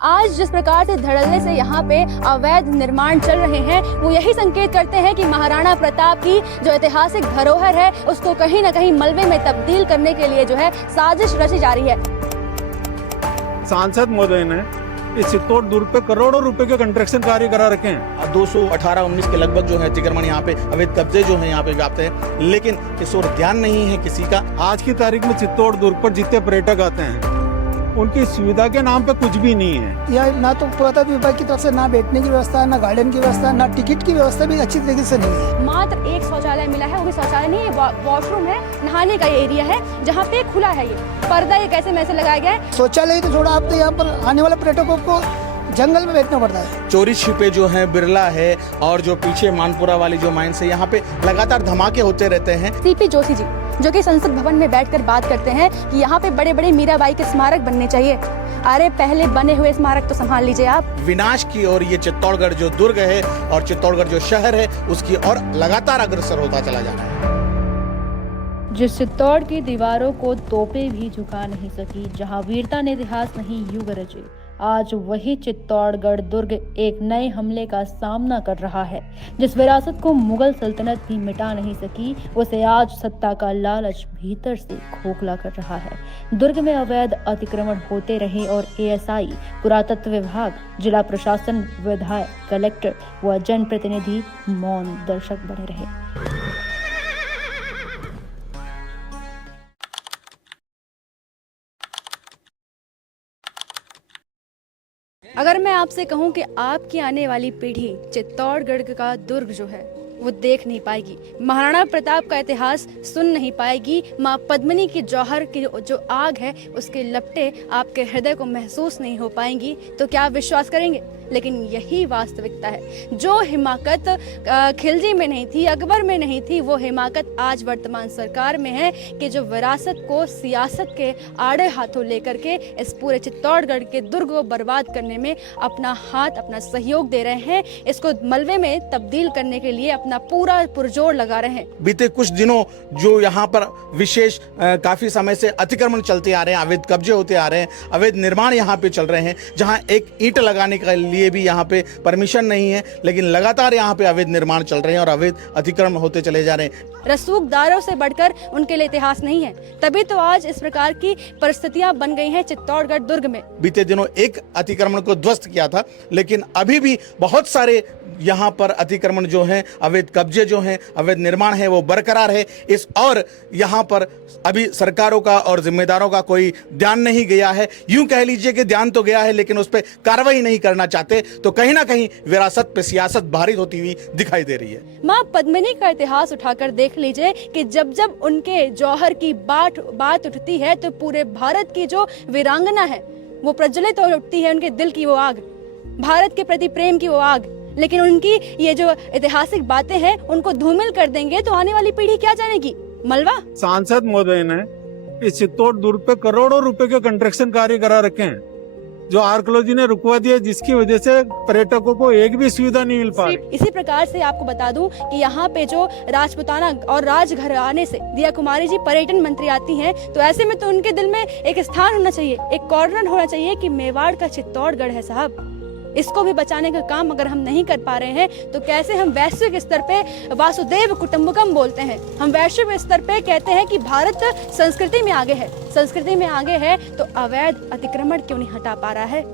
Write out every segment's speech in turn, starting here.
आज जिस प्रकार से धड़ल्ले से यहाँ पे अवैध निर्माण चल रहे हैं वो यही संकेत करते हैं कि महाराणा प्रताप की जो ऐतिहासिक धरोहर है उसको कहीं ना कहीं मलबे में तब्दील करने के लिए जो है साजिश रची जा रही है। सांसद महोदय ने इस चित्तौड़ दुर्ग पे करोड़ों रुपए के कंस्ट्रक्शन कार्य करा रखे हैं। 218-19 के लगभग जो है अतिक्रमण यहाँ पे अवैध कब्जे जो है यहाँ पे व्याप्त है, लेकिन इस ओर ध्यान नहीं है किसी का। आज की तारीख में चित्तौड़ दुर्ग पर जितने पर्यटक आते हैं उनकी सुविधा के नाम पे कुछ भी नहीं है। यह ना तो पुरातत्व विभाग की तरफ से ना बैठने की व्यवस्था, ना गार्डन की व्यवस्था, ना टिकट की व्यवस्था भी अच्छी तरीके से नहीं है। मात्र एक शौचालय मिला है, वो भी शौचालय नहीं है, वॉशरूम है, नहाने का एरिया है जहाँ पे खुला है। ये पर्दा ये कैसे मैसे लगाया गया है। शौचालय तो छोड़ा, आप तो यहाँ पर आने वाले पर्यटकों को जंगल में बैठना पड़ता है। चोरी छिपे जो है बिरला है और जो पीछे मानपुरा वाली जो माइंस है, यहाँ पे लगातार धमाके होते रहते हैं। सीपी जोशी जी जो कि संसद भवन में बैठकर बात करते हैं कि यहाँ पे बड़े बड़े मीराबाई के स्मारक बनने चाहिए। अरे पहले बने हुए स्मारक तो संभाल लीजिए आप। विनाश की ओर ये चित्तौड़गढ़ जो दुर्ग है और चित्तौड़गढ़ जो शहर है उसकी ओर लगातार अग्रसर होता चला जा रहा है। जिस चित्तौड़ की दीवारों को तोपें भी झुका नहीं सकी, जहां वीरता ने इतिहास नहीं युग रचे, आज वही चित्तौड़गढ़ दुर्ग एक नए हमले का सामना कर रहा है। जिस विरासत को मुगल सल्तनत भी मिटा नहीं सकी, उसे आज सत्ता का लालच भीतर से खोखला कर रहा है। दुर्ग में अवैध अतिक्रमण होते रहे और एएसआई, पुरातत्व विभाग, जिला प्रशासन, विधायक, कलेक्टर व जनप्रतिनिधि मौन दर्शक बने रहे। अगर मैं आपसे कहूं कि आपकी आने वाली पीढ़ी चित्तौड़गढ़ का दुर्ग जो है वो देख नहीं पाएगी, महाराणा प्रताप का इतिहास सुन नहीं पाएगी, माँ पद्मिनी की जौहर की जो आग है उसके लपटे आपके हृदय को महसूस नहीं हो पाएंगी, तो क्या आप विश्वास करेंगे? लेकिन यही वास्तविकता है। जो हिमाकत खिलजी में नहीं थी, अकबर में नहीं थी, वो हिमाकत आज वर्तमान सरकार में है कि जो विरासत को सियासत के आड़े हाथों लेकर के इस पूरे चित्तौड़गढ़ के दुर्ग को बर्बाद करने में अपना हाथ, अपना सहयोग दे रहे हैं। इसको मलबे में तब्दील करने के लिए अपना पूरा पुरजोर लगा रहे हैं। बीते कुछ दिनों जो यहाँ पर विशेष काफी समय से अतिक्रमण चलते आ रहे हैं, अवैध कब्जे होते आ रहे हैं, अवैध निर्माण यहाँ पे चल रहे हैं, जहाँ एक ईंट लगाने के लिए भी यहाँ पे परमिशन नहीं है, लेकिन लगातार यहाँ पे अवैध निर्माण चल रहे हैं और अवैध अतिक्रमण होते चले जा रहे हैं। रसूखदारों से बढ़कर उनके लिए इतिहास नहीं है, तभी तो आज इस प्रकार की परिस्थितियां बन गई हैं चित्तौड़गढ़ दुर्ग में। बीते दिनों एक अतिक्रमण को ध्वस्त किया था, लेकिन अभी भी बहुत सारे यहाँ पर अतिक्रमण जो हैं, अवैध कब्जे जो हैं, अवैध निर्माण है वो बरकरार है। इस और यहाँ पर अभी सरकारों का और जिम्मेदारों का कोई ध्यान नहीं गया है। यूं कह लीजिए कि ध्यान तो गया है लेकिन उस पर कार्रवाई नहीं करना चाहते, तो कहीं ना कहीं विरासत पे सियासत भारी होती हुई दिखाई दे रही है। माँ पद्मिनी का इतिहास उठाकर देख लीजिए कि जब जब उनके जौहर की बात उठती है तो पूरे भारत की जो वीरांगना है वो प्रज्वलित हो उठती है, उनके दिल की वो आग, भारत के प्रति प्रेम की वो आग। लेकिन उनकी ये जो ऐतिहासिक बातें हैं उनको धूमिल कर देंगे तो आने वाली पीढ़ी क्या जानेगी? मलबा। सांसद महोदय ने इस चित्तौड़ दुर्ग पे करोड़ों रुपए के कंस्ट्रक्शन कार्य करा रखे हैं जो आर्कियोलॉजी ने रुकवा दिया, जिसकी वजह से पर्यटकों को एक भी सुविधा नहीं मिल पा रही। इसी प्रकार से आपको बता दूं कि यहाँ पे जो राजपुताना और राजघराने से दिया कुमारी जी पर्यटन मंत्री आती हैं, तो ऐसे में तो उनके दिल में एक स्थान होना चाहिए, एक कॉर्नर होना चाहिए कि मेवाड़ का चित्तौड़गढ़ है साहब। इसको भी बचाने का काम अगर हम नहीं कर पा रहे हैं तो कैसे हम वैश्विक स्तर पे वासुदेव कुटुंबकम बोलते हैं, हम वैश्विक स्तर पे कहते हैं कि भारत संस्कृति में आगे है, संस्कृति में आगे है, तो अवैध अतिक्रमण क्यों नहीं हटा पा रहा है?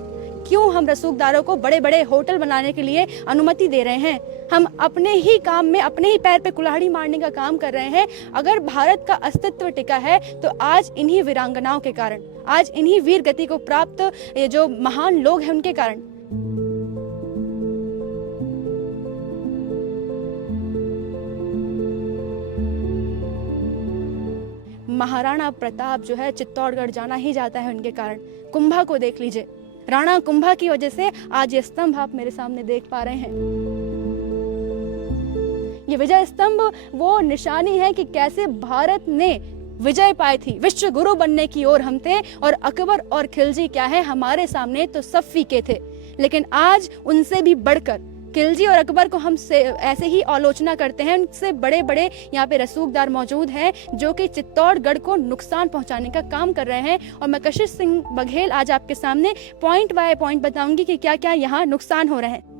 क्यों हम रसूखदारों को बड़े बड़े होटल बनाने के लिए अनुमति दे रहे हैं? हम अपने ही काम में अपने ही पैर पे कुल्हाड़ी मारने का काम कर रहे हैं। अगर भारत का अस्तित्व टिका है तो आज इन्हीं वीरांगनाओं के कारण, आज इन्हीं वीर गति को प्राप्त ये जो महान लोग हैं उनके कारण। महाराणा प्रताप जो है चित्तौड़गढ़ जाना ही जाता है उनके कारण। कुंभा को देख लीजिए, राणा कुंभा की वजह से आज ये स्तंभ आप मेरे सामने देख पा रहे हैं। ये विजय स्तंभ वो निशानी है कि कैसे भारत ने विजय पाई थी, विश्व गुरु बनने की ओर हम थे, और अकबर और खिलजी क्या है हमारे सामने तो सब फीके थे, लेकिन आज उनसे भी बढ़कर खिलजी और अकबर को हम ऐसे ही आलोचना करते हैं, उनसे बड़े बड़े यहाँ पे रसूखदार मौजूद हैं जो कि चित्तौड़गढ़ को नुकसान पहुंचाने का काम कर रहे हैं। और मैं कशिश सिंह बघेल आज आपके सामने पॉइंट बाय पॉइंट बताऊंगी कि क्या क्या यहाँ नुकसान हो रहे हैं।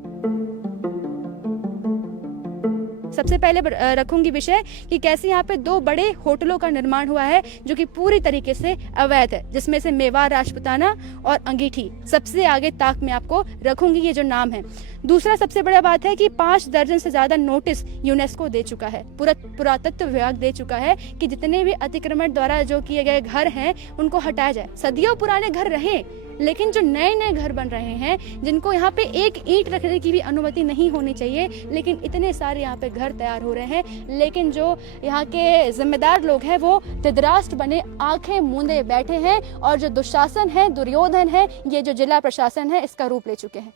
सबसे पहले रखूंगी विषय कि कैसे यहाँ पे 2 बड़े होटलों का निर्माण हुआ है जो कि पूरी तरीके से अवैध है, जिसमें से मेवाड़ राजपुताना और अंगीठी सबसे आगे ताक में आपको रखूंगी ये जो नाम है। दूसरा सबसे बड़ा बात है कि 5 दर्जन से ज्यादा नोटिस यूनेस्को दे चुका है, पुरातत्व विभाग दे चुका है कि जितने भी अतिक्रमण द्वारा जो किए गए घर हैं उनको हटाया जाए। सदियों पुराने घर रहे, लेकिन जो नए नए घर बन रहे हैं जिनको यहाँ पे एक ईंट रखने की भी अनुमति नहीं होनी चाहिए, लेकिन इतने सारे यहाँ पे घर तैयार हो रहे हैं, लेकिन जो यहाँ के जिम्मेदार लोग हैं वो तिदरास्त बने आंखें मूंदे बैठे हैं और जो दुशासन है, दुर्योधन है, ये जो जिला प्रशासन है इसका रूप ले चुके हैं।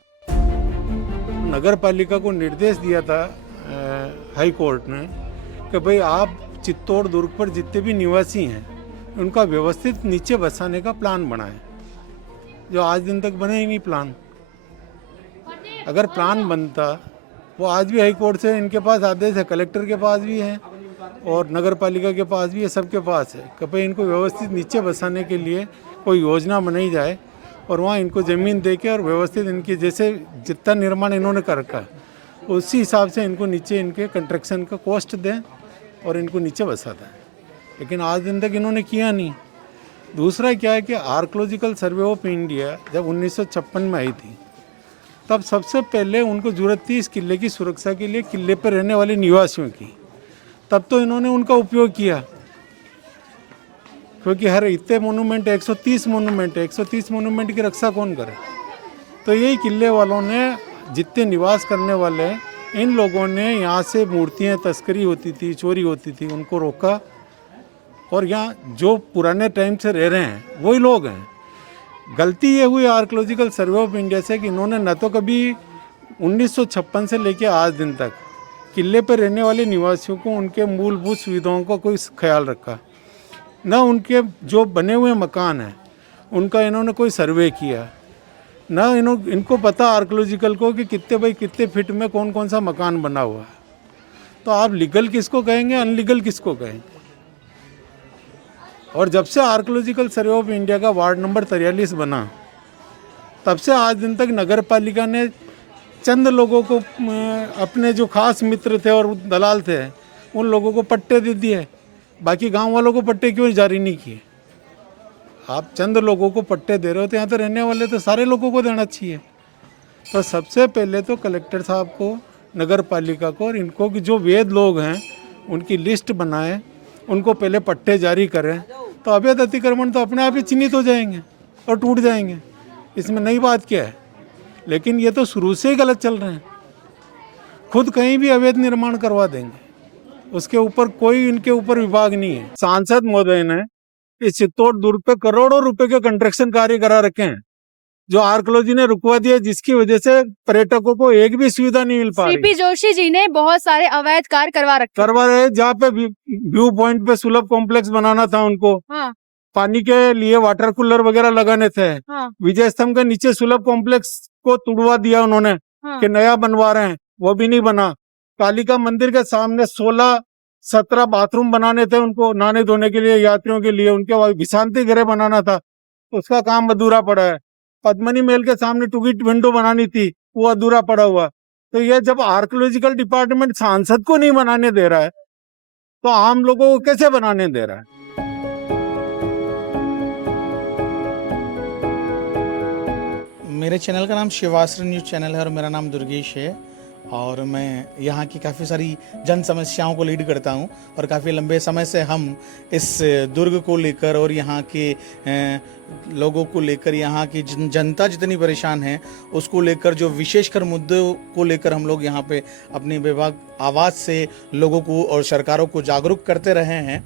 नगर पालिका को निर्देश दिया था हाई कोर्ट ने कि भाई आप चित्तौड़ दुर्ग पर जितने भी निवासी हैं उनका व्यवस्थित नीचे बसाने का प्लान बनाएं, जो आज दिन तक बने ही नहीं प्लान। अगर प्लान बनता, वो आज भी हाई कोर्ट से इनके पास आदेश है, कलेक्टर के पास भी है और नगर पालिका के पास भी है, सबके पास है कि भाई इनको व्यवस्थित नीचे बसाने के लिए कोई योजना बनाई जाए और वहाँ इनको ज़मीन दे के और व्यवस्थित इनकी जैसे जितना निर्माण इन्होंने कर रखा है उसी हिसाब से इनको नीचे इनके कंस्ट्रक्शन का कॉस्ट दें और इनको नीचे बसा दें, लेकिन आज दिन तक इन्होंने किया नहीं। दूसरा क्या है कि आर्कोलॉजिकल सर्वे ऑफ इंडिया जब 1956 में आई थी तब सबसे पहले उनको जरूरत थी इस किले की सुरक्षा के लिए किले पर रहने वाले निवासियों की, तब तो इन्होंने उनका उपयोग किया, क्योंकि हर इतने मोनूमेंट 130 मोनूमेंट है, 130 मोनूमेंट की रक्षा कौन करे। तो यही किले वालों ने जितने निवास करने वाले इन लोगों ने यहाँ से मूर्तियाँ तस्करी होती थी, चोरी होती थी, उनको रोका और यहाँ जो पुराने टाइम से रह रहे हैं वही लोग हैं। गलती ये हुई आर्कोलॉजिकल सर्वे ऑफ इंडिया से कि इन्होंने न तो कभी 1956 से लेकर आज दिन तक किले पर रहने वाले निवासियों को उनके मूलभूत सुविधाओं का कोई ख्याल रखा, न उनके जो बने हुए मकान हैं उनका इन्होंने कोई सर्वे किया, न इनको पता आर्कोलॉजिकल को कि कितने फीट में कौन कौन सा मकान बना हुआ है। तो आप लीगल किसको कहेंगे, अनलीगल किसको कहेंगे। और जब से आर्कोलॉजिकल सर्वे ऑफ इंडिया का वार्ड नंबर 43 बना तब से आज दिन तक नगर पालिका ने चंद लोगों को अपने जो खास मित्र थे और दलाल थे उन लोगों को पट्टे दे दिए, बाकी गांव वालों को पट्टे क्यों जारी नहीं किए। आप चंद लोगों को पट्टे दे रहे हो तो यहाँ तो रहने वाले तो सारे लोगों को देना चाहिए। तो सबसे पहले तो कलेक्टर साहब को, नगर पालिका को और इनको कि जो वैध लोग हैं उनकी लिस्ट बनाएं, उनको पहले पट्टे जारी करें, तो अवैध अतिक्रमण तो अपने आप ही चिन्हित हो जाएंगे और टूट जाएंगे। इसमें नई बात क्या है, लेकिन ये तो शुरू से ही गलत चल रहे हैं। खुद कहीं भी अवैध निर्माण करवा देंगे, उसके ऊपर कोई इनके ऊपर विभाग नहीं है। सांसद महोदय ने इस चित्तौड़ दुर्ग पे करोड़ों रुपए के कंस्ट्रक्शन कार्य करा रखे हैं जो आर्कोलॉजी ने रुकवा दिया, जिसकी वजह से पर्यटकों को एक भी सुविधा नहीं मिल पा रही। सीपी जोशी जी ने बहुत सारे अवैध कार्य करवा रहे, जहाँ पे व्यू पॉइंट पे सुलभ कॉम्प्लेक्स बनाना था उनको, हाँ। पानी के लिए वाटर कूलर वगैरह लगाने थे, हाँ। विजय स्तंभ के नीचे सुलभ कॉम्प्लेक्स को तुड़वा दिया उन्होंने, हाँ। कि नया बनवा रहे हैं, वो भी नहीं बना। कालिका मंदिर के सामने 16-17 बाथरूम बनाने थे उनको नहाने धोने के लिए, यात्रियों के लिए, उनके बाद विश्रांति गृह बनाना था, उसका काम अधूरा पड़ा है। पद्मनी महल के सामने टुगिट विंडो बनानी थी, वो अधूरा पड़ा हुआ। तो ये जब आर्कोलॉजिकल डिपार्टमेंट सांसद को नहीं बनाने दे रहा है तो आम लोगों को कैसे बनाने दे रहा है। मेरे चैनल का नाम शिवाश्रय न्यूज़ चैनल है और मेरा नाम दुर्गेश है और मैं यहाँ की काफ़ी सारी जन समस्याओं को लीड करता हूँ और काफ़ी लंबे समय से हम इस दुर्ग को लेकर और यहाँ के लोगों को लेकर, यहाँ की जनता जितनी परेशान है उसको लेकर, जो विशेषकर मुद्दों को लेकर हम लोग यहाँ पे अपनी विभाग आवाज़ से लोगों को और सरकारों को जागरूक करते रहे हैं।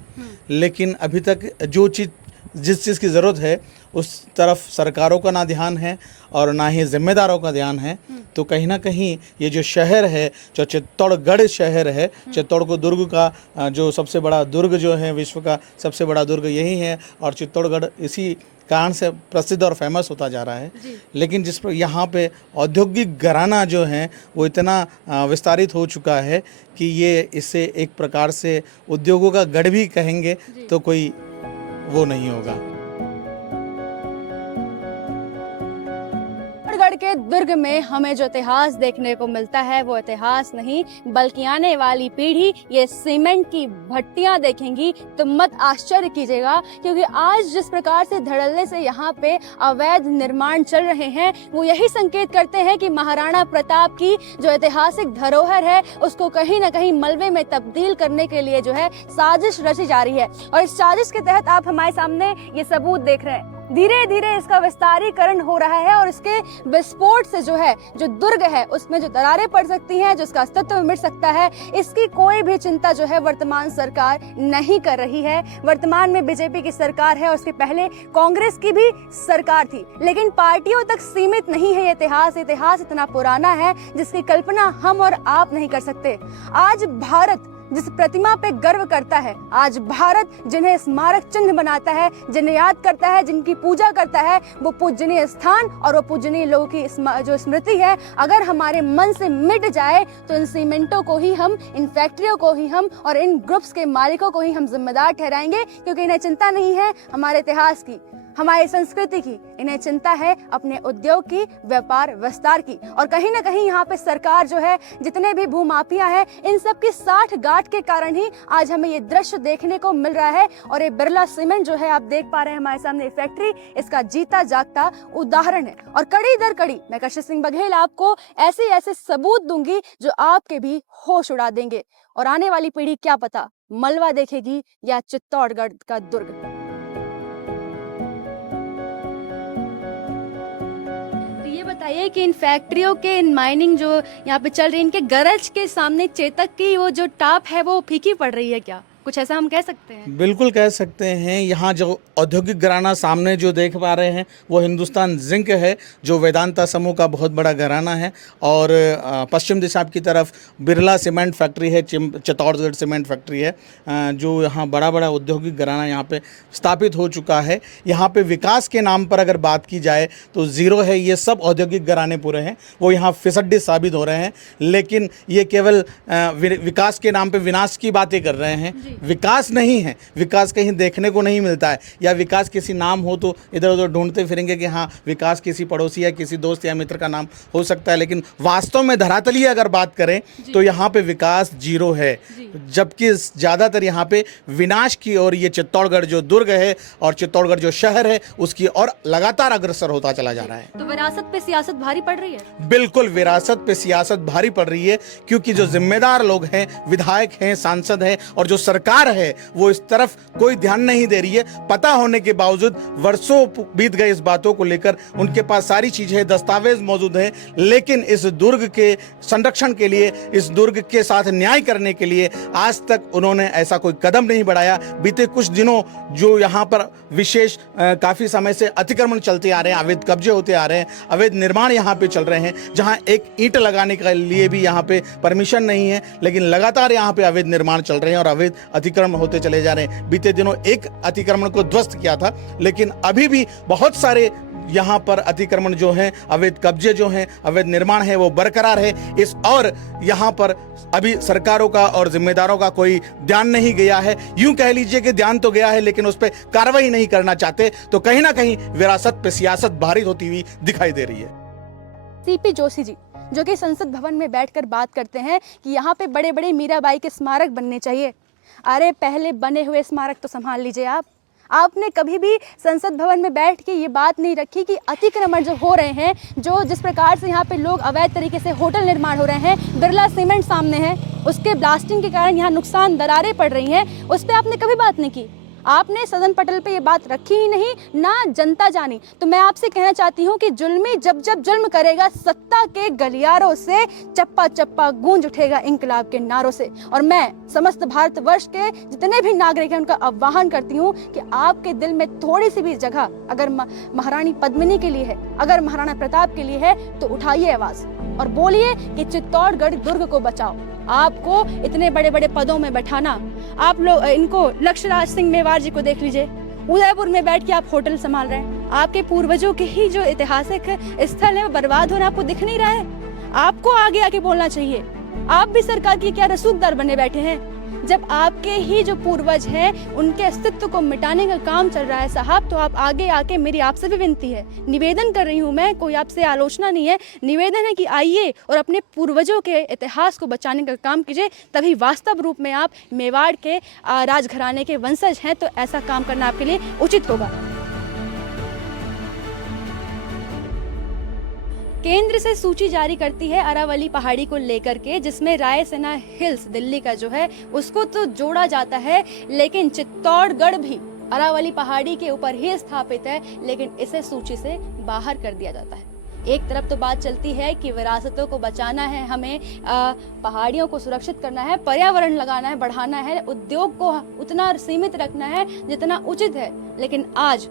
लेकिन अभी तक जिस चीज़ की ज़रूरत है उस तरफ सरकारों का ना ध्यान है और ना ही जिम्मेदारों का ध्यान है। तो कहीं ना कहीं ये जो शहर है, जो चित्तौड़गढ़ शहर है, चित्तौड़ दुर्ग का जो सबसे बड़ा दुर्ग जो है, विश्व का सबसे बड़ा दुर्ग यही है और चित्तौड़गढ़ इसी कारण से प्रसिद्ध और फेमस होता जा रहा है। लेकिन जिस पर यहाँ पे औद्योगिक घराना जो है वो इतना विस्तारित हो चुका है कि ये इसे एक प्रकार से उद्योगों का गढ़ भी कहेंगे तो कोई वो नहीं होगा। चित्तौड़गढ़ के दुर्ग में हमें जो इतिहास देखने को मिलता है वो इतिहास नहीं बल्कि आने वाली पीढ़ी ये सीमेंट की भट्टियां देखेंगी तो मत आश्चर्य कीजिएगा, क्योंकि आज जिस प्रकार से धड़ल्ले से यहाँ पे अवैध निर्माण चल रहे हैं वो यही संकेत करते हैं कि महाराणा प्रताप की जो ऐतिहासिक धरोहर है उसको कहीं ना कहीं मलबे में तब्दील करने के लिए जो है साजिश रची जा रही है। और इस साजिश के तहत आप हमारे सामने ये सबूत देख रहे हैं। धीरे धीरे इसका विस्तारीकरण हो रहा है और इसके विस्फोट से जो है जो दुर्ग है उसमें जो दरारें पड़ सकती हैं, जो इसका अस्तित्व मिट सकता है, इसकी कोई भी चिंता जो है वर्तमान सरकार नहीं कर रही है। वर्तमान में बीजेपी की सरकार है और उसके पहले कांग्रेस की भी सरकार थी, लेकिन पार्टियों तक सीमित नहीं है ये इतिहास। इतिहास इतना पुराना है जिसकी कल्पना हम और आप नहीं कर सकते। आज भारत जिस प्रतिमा पे गर्व करता है, आज भारत जिन्हें स्मारक चिन्ह बनाता है, जिन्हें याद करता है, जिनकी पूजा करता है, वो पूजनीय स्थान और वो पूजनीय लोगों की जो स्मृति है अगर हमारे मन से मिट जाए तो इन सीमेंटों को ही हम, इन फैक्ट्रियों को ही हम और इन ग्रुप्स के मालिकों को ही हम जिम्मेदार ठहराएंगे, क्योंकि इन्हें चिंता नहीं है हमारे इतिहास की, हमारी संस्कृति की, इन्हें चिंता है अपने उद्योग की, व्यापार विस्तार की। और कहीं ना कहीं यहाँ पे सरकार जो है, जितने भी भूमाफिया हैं, इन सब की साठ गांठ के कारण ही आज हमें ये दृश्य देखने को मिल रहा है। और ये बिरला सीमेंट जो है आप देख पा रहे हैं हमारे सामने फैक्ट्री, इसका जीता जागता उदाहरण है। और कड़ी दर कड़ी मैं कशिश सिंह बघेल आपको ऐसे ऐसे सबूत दूंगी जो आपके भी होश उड़ा देंगे। और आने वाली पीढ़ी क्या पता मलबा देखेगी या चित्तौड़गढ़ का दुर्ग। बताइए कि इन फैक्ट्रियों के, इन माइनिंग जो यहाँ पे चल रही है, इनके गरज के सामने चेतक की वो जो टाप है वो फीकी पड़ रही है क्या? कुछ ऐसा हम कह सकते हैं? बिल्कुल कह सकते हैं। यहाँ जो औद्योगिक घराना सामने जो देख पा रहे हैं वो हिंदुस्तान जिंक है, जो वेदांता समूह का बहुत बड़ा घराना है। और पश्चिम दिशा की तरफ बिरला सीमेंट फैक्ट्री है, चित्तौड़गढ़ सीमेंट फैक्ट्री है, जो यहाँ बड़ा बड़ा औद्योगिक घराना यहाँ पे स्थापित हो चुका है। यहाँ पे विकास के नाम पर अगर बात की जाए तो ज़ीरो है। ये सब औद्योगिक घराने पूरे हैं वो यहाँ फिसड्डी साबित हो रहे हैं, लेकिन ये केवल विकास के नाम पर विनाश की बातें कर रहे हैं। विकास नहीं है, विकास कहीं देखने को नहीं मिलता है। या विकास किसी नाम हो तो इधर उधर ढूंढते फिरेंगे कि हाँ विकास किसी पड़ोसी या किसी दोस्त या मित्र का नाम हो सकता है, लेकिन वास्तव में धरातलीय अगर बात करें तो यहाँ पे विकास जीरो है, जबकि ज़्यादातर यहाँ पे विनाश की ओर ये चित्तौड़गढ़ जो दुर्ग है और चित्तौड़गढ़ जो शहर है उसकी ओर लगातार अग्रसर होता चला जा रहा है। तो विरासत पे सियासत भारी पड़ रही है? बिल्कुल विरासत पे सियासत भारी पड़ रही है, क्योंकि जो जिम्मेदार लोग हैं, विधायक हैं, सांसद हैं और जो सरकार है वो इस तरफ कोई ध्यान नहीं दे रही है। पता होने के बावजूद वर्षों बीत गए इस बातों को लेकर, उनके पास सारी चीजें, दस्तावेज मौजूद हैं, लेकिन इस दुर्ग के संरक्षण के लिए, इस दुर्ग के साथ न्याय करने के लिए आज तक उन्होंने ऐसा कोई कदम नहीं बढ़ाया। बीते कुछ दिनों जो यहाँ पर विशेष काफी समय से अतिक्रमण चलते आ रहे हैं, अवैध कब्जे होते आ रहे हैं, अवैध निर्माण यहाँ पे चल रहे हैं, जहाँ एक ईंट लगाने के लिए भी यहाँ पे परमिशन नहीं है, लेकिन लगातार यहाँ पे अवैध निर्माण चल रहे हैं और अवैध अतिक्रमण होते चले जा रहे हैं। बीते दिनों एक अतिक्रमण को ध्वस्त किया था, लेकिन अभी भी बहुत सारे यहाँ पर अतिक्रमण जो हैं, अवैध कब्जे जो हैं, अवैध निर्माण है वो बरकरार है। इस और यहाँ पर अभी सरकारों का और जिम्मेदारों का कोई ध्यान नहीं गया है। यूं कह लीजिए कि ध्यान तो गया है लेकिन उस पर कार्रवाई नहीं करना चाहते। तो कहीं ना कहीं विरासत पे सियासत भारी होती हुई दिखाई दे रही है। सीपी जोशी जी जो कि संसद भवन में बैठकर बात करते हैं कि यहाँ पे बड़े बड़े मीराबाई के स्मारक बनने चाहिए। अरे पहले बने हुए स्मारक तो संभाल लीजिए आप। आपने कभी भी संसद भवन में बैठ के ये बात नहीं रखी कि अतिक्रमण जो हो रहे हैं, जो जिस प्रकार से यहाँ पे लोग अवैध तरीके से होटल निर्माण हो रहे हैं, बिरला सीमेंट सामने है, उसके ब्लास्टिंग के कारण यहाँ नुकसान, दरारें पड़ रही हैं, उस पर आपने कभी बात नहीं की। आपने सदन पटल पे ये बात रखी ही नहीं, ना जनता जानी। तो मैं आपसे कहना चाहती हूँ कि जुल्मी जब जब जुल्म करेगा, सत्ता के गलियारों से चप्पा चप्पा गूंज उठेगा इंकलाब के नारों से। और मैं समस्त भारतवर्ष के जितने भी नागरिक हैं उनका आह्वान करती हूँ कि आपके दिल में थोड़ी सी भी जगह अगर महारानी पद्मिनी के लिए है, अगर महाराणा प्रताप के लिए है, तो उठाइए आवाज और बोलिए कि चित्तौड़गढ़ दुर्ग को बचाओ। आपको इतने बड़े बड़े पदों में बैठाना, आप लोग इनको लक्ष्यराज सिंह मेवाड़ जी को देख लीजिए, उदयपुर में बैठ के आप होटल संभाल रहे हैं। आपके पूर्वजों के ही जो ऐतिहासिक स्थल है वो बर्बाद होना आपको दिख नहीं रहा है? आपको आगे आके बोलना चाहिए। आप भी सरकार की क्या रसूखदार बने बैठे हैं? जब आपके ही जो पूर्वज हैं उनके अस्तित्व को मिटाने का काम चल रहा है साहब, तो आप आगे आके, मेरी आपसे भी विनती है, निवेदन कर रही हूँ मैं, कोई आपसे आलोचना नहीं है, निवेदन है कि आइए और अपने पूर्वजों के इतिहास को बचाने का काम कीजिए। तभी वास्तव रूप में आप मेवाड़ के राजघराने के वंशज हैं, तो ऐसा काम करना आपके लिए उचित होगा। केंद्र से सूची जारी करती है अरावली पहाड़ी को लेकर के, जिसमें रायसेना हिल्स दिल्ली का जो है उसको तो जोड़ा जाता है, लेकिन चित्तौड़गढ़ भी अरावली पहाड़ी के ऊपर ही स्थापित है, लेकिन इसे सूची से बाहर कर दिया जाता है। एक तरफ तो बात चलती है कि विरासतों को बचाना है, हमें पहाड़ियों को सुरक्षित करना है, पर्यावरण लगाना है, बढ़ाना है, उद्योग को उतना सीमित रखना है जितना उचित है, लेकिन आज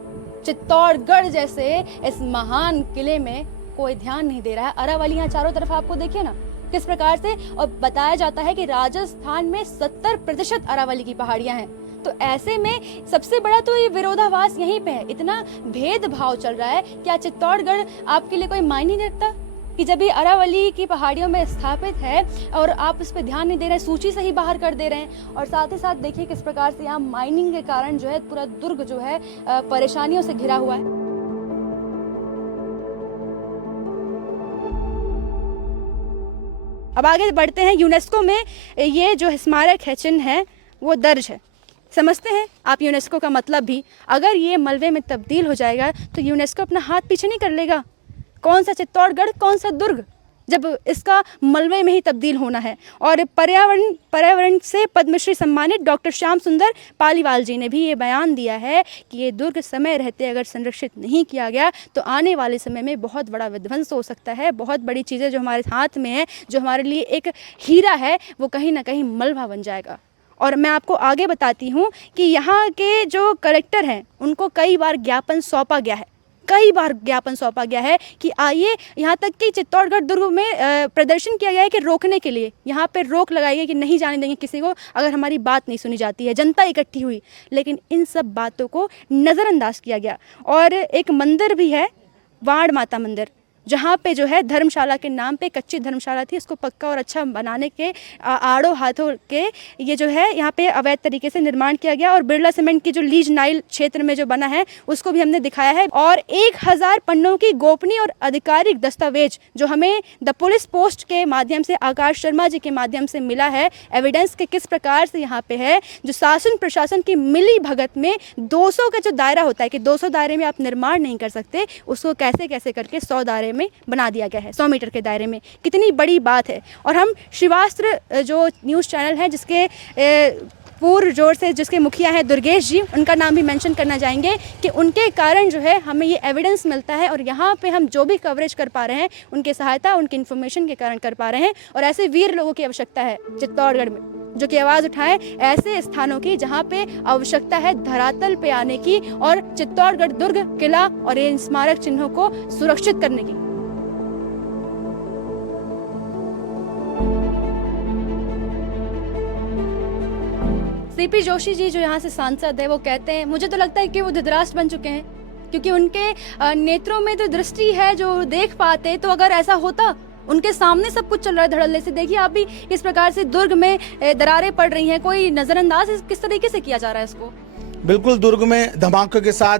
चित्तौड़गढ़ जैसे इस महान किले में कोई ध्यान नहीं दे रहा है। अरावली यहाँ चारों तरफ आपको देखिए ना किस प्रकार से, और बताया जाता है कि राजस्थान में 70% अरावली की पहाड़ियां हैं। तो ऐसे में सबसे बड़ा तो ये विरोधाभास यहीं पे है, इतना भेदभाव चल रहा है। क्या चित्तौड़गढ़ आपके लिए कोई मायने नहीं रखता कि जब ये अरावली की पहाड़ियों में स्थापित है और आप इस पर ध्यान नहीं दे रहे हैं, सूची से ही बाहर कर दे रहे हैं। और साथ ही साथ देखिए किस प्रकार से यहाँ माइनिंग के कारण जो है पूरा दुर्ग जो है परेशानियों से घिरा हुआ है। अब आगे बढ़ते हैं। यूनेस्को में ये जो स्मारक है, चिन्ह है, वो दर्ज है। समझते हैं आप यूनेस्को का मतलब भी। अगर ये मलबे में तब्दील हो जाएगा तो यूनेस्को अपना हाथ पीछे नहीं कर लेगा। कौन सा चित्तौड़गढ़, कौन सा दुर्ग, जब इसका मलबे में ही तब्दील होना है। और पर्यावरण से पद्मश्री सम्मानित डॉक्टर श्याम सुंदर पालीवाल जी ने भी ये बयान दिया है कि ये दुर्ग समय रहते अगर संरक्षित नहीं किया गया तो आने वाले समय में बहुत बड़ा विध्वंस हो सकता है। बहुत बड़ी चीज़ें जो हमारे हाथ में है, जो हमारे लिए एक हीरा है, वो कहीं ना कहीं मलबा बन जाएगा। और मैं आपको आगे बताती हूँ कि यहाँ के जो कलेक्टर हैं उनको कई बार ज्ञापन सौंपा गया है, कई बार ज्ञापन सौंपा गया है कि आइए, यहाँ तक कि चित्तौड़गढ़ दुर्ग में प्रदर्शन किया गया है कि रोकने के लिए, यहाँ पे रोक लगाई गई कि नहीं जाने देंगे किसी को अगर हमारी बात नहीं सुनी जाती है। जनता इकट्ठी हुई, लेकिन इन सब बातों को नज़रअंदाज किया गया। और एक मंदिर भी है, वाड़ माता मंदिर, जहाँ पे जो है धर्मशाला के नाम पे कच्ची धर्मशाला थी, उसको पक्का और अच्छा बनाने के आड़ों हाथों के ये जो है यहाँ पे अवैध तरीके से निर्माण किया गया। और बिरला सीमेंट की जो लीज नाइल क्षेत्र में जो बना है उसको भी हमने दिखाया है। और 1000 पन्नों की गोपनीय और आधिकारिक दस्तावेज जो हमें द पुलिस पोस्ट के माध्यम से, आकाश शर्मा जी के माध्यम से मिला है, एविडेंस के किस प्रकार से यहाँ पे है जो शासन प्रशासन की मिली भगत में 200 का जो दायरा होता है कि 200 दायरे में आप निर्माण नहीं कर सकते, उसको कैसे कैसे करके 100 दायरे में बना दिया गया है, 100 मीटर के दायरे में। कितनी बड़ी बात है। और हम शिवास्त्र जो न्यूज़ चैनल है जिसके पूर्व जोर से जिसके मुखिया हैं दुर्गेश जी, उनका नाम भी मेंशन करना चाहेंगे कि उनके कारण जो है हमें ये एविडेंस मिलता है और यहाँ पे हम जो भी कवरेज कर पा रहे हैं उनके सहायता, उनकी इन्फॉर्मेशन के कारण कर पा रहे हैं। और ऐसे वीर लोगों की आवश्यकता है चित्तौड़गढ़ में जो कि आवाज़ उठाए ऐसे स्थानों की जहाँ पे आवश्यकता है धरातल पे आने की और चित्तौड़गढ़ दुर्ग, किला और इन स्मारक चिन्हों को सुरक्षित करने की। सीपी जोशी जी जो यहाँ से सांसद है वो कहते हैं, मुझे तो लगता है कि वो धृतराष्ट्र बन चुके हैं, क्योंकि उनके नेत्रों में तो दृष्टि है जो देख पाते। तो अगर ऐसा होता, उनके सामने सब कुछ चल रहा है धड़ल्ले से, देखिए आप भी इस प्रकार से दुर्ग में दरारें पड़ रही हैं, कोई नजरअंदाज किस तरीके से किया जा रहा है इसको। बिल्कुल, दुर्ग में धमाके के साथ